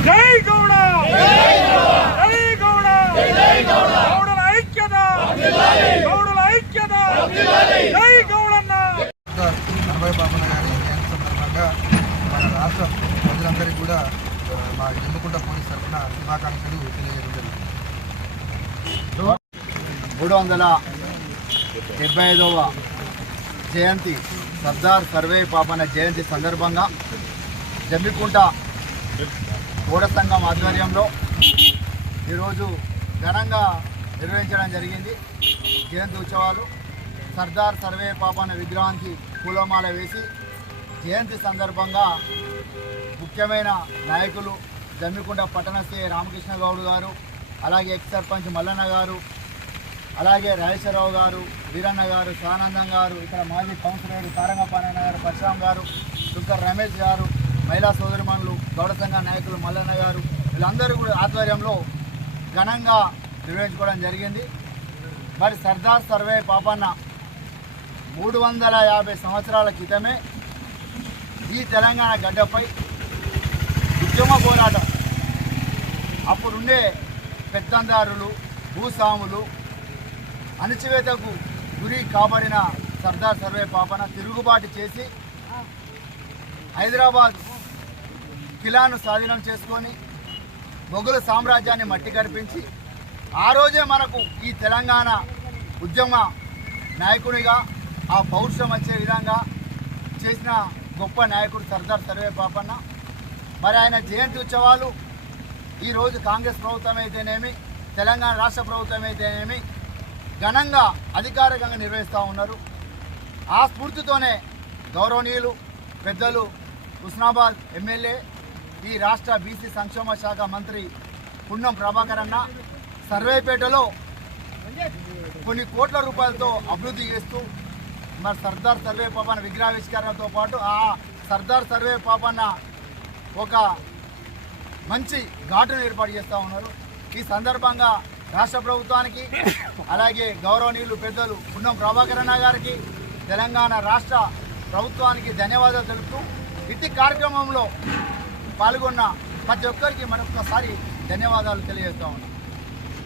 జై గౌడ! జై గౌడ! గౌడల ఐక్యత! గౌడల ఐక్యత! జై గౌడన్న! నలభై బాబున గారి సందర్భంగా మన రాష్ట్ర ప్రజలందరికీ కూడా మా ఎన్నుకుంట పోలీస్ తరఫున శుభాకాంక్షలు తెలియజేయడం జరుగుతుంది మూడు వందల డెబ్బై ఐదవ జయంతి సర్దార్ సర్వే పాపన జయంతి సందర్భంగా జమ్మికుంట గోడ సంఘం ఆధ్వర్యంలో ఈరోజు ఘనంగా నిర్వహించడం జరిగింది. జయంతి ఉత్సవాలు సర్దార్ సర్వే పాపన్న విగ్రహానికి పూలమాల వేసి జయంతి సందర్భంగా ముఖ్యమైన నాయకులు జమ్మికుంట పట్టణ శ్రీ రామకృష్ణ గౌడ్ గారు అలాగే ఎక్స్ సర్పంచ్ మల్లన్న గారు అలాగే రాజేశ్వరరావు గారు వీరన్న గారు సానందం గారు ఇక్కడ మాజీ కౌన్సిలర్ తారంగపానన్న గారు పరశురామ్ గారు శుంకర్ రమేష్ గారు మహిళా సోదరిమణులు గౌడ సంఘ నాయకులు మల్లన్న గారు వీళ్ళందరూ కూడా ఆధ్వర్యంలో ఘనంగా నిర్వహించుకోవడం జరిగింది. మరి సర్దార్ సర్వే పాపన్న మూడు వందల యాభై సంవత్సరాల క్రితమే ఈ తెలంగాణ గడ్డపై ఉద్యమ పోరాటం. అప్పుడుండే పెత్తందారులు భూస్వాములు అణచివేతకు గురి కాబడిన సర్దార్ సర్వే పాపన తిరుగుబాటు చేసి హైదరాబాద్ ఖిలాను స్వాధీనం చేసుకొని మొఘలు సామ్రాజ్యాన్ని మట్టి కనిపించి ఆ రోజే మనకు ఈ తెలంగాణ ఉద్యమ నాయకునిగా ఆ పౌరుషం వచ్చే విధంగా చేసిన గొప్ప నాయకుడు సర్దార్ సర్వే పాపన్న మరి ఆయన జయంతి ఉత్సవాలు ఈరోజు కాంగ్రెస్ ప్రభుత్వం అయితేనేమి తెలంగాణ రాష్ట్ర ప్రభుత్వం అయితేనేమి ఘనంగా అధికారికంగా నిర్వహిస్తూ ఉన్నారు. ఆ స్ఫూర్తితోనే గౌరవనీయులు పెద్దలు హుస్నాబాద్ ఎమ్మెల్యే ఈ రాష్ట్ర బీసీ సంక్షేమ శాఖ మంత్రి పున్నం ప్రభాకర్ అన్న సర్వేపేటలో కొన్ని కోట్ల రూపాయలతో అభివృద్ధి చేస్తూ మరి సర్దార్ సర్వే పాపన్న విగ్రహావిష్కరణతో పాటు ఆ సర్దార్ సర్వే పాపన్న ఒక మంచి ఘాటును ఏర్పాటు చేస్తూ ఉన్నారు. ఈ సందర్భంగా రాష్ట్ర ప్రభుత్వానికి అలాగే గౌరవనీయులు పెద్దలు పున్నం ప్రభాకర్ అన్న గారికి తెలంగాణ రాష్ట్ర ప్రభుత్వానికి ధన్యవాదాలు తెలుపుతూ ఇట్టి కార్యక్రమంలో పాల్గొన్న ప్రతి ఒక్కరికి మరొకసారి ధన్యవాదాలు తెలియజేస్తా ఉన్నాం.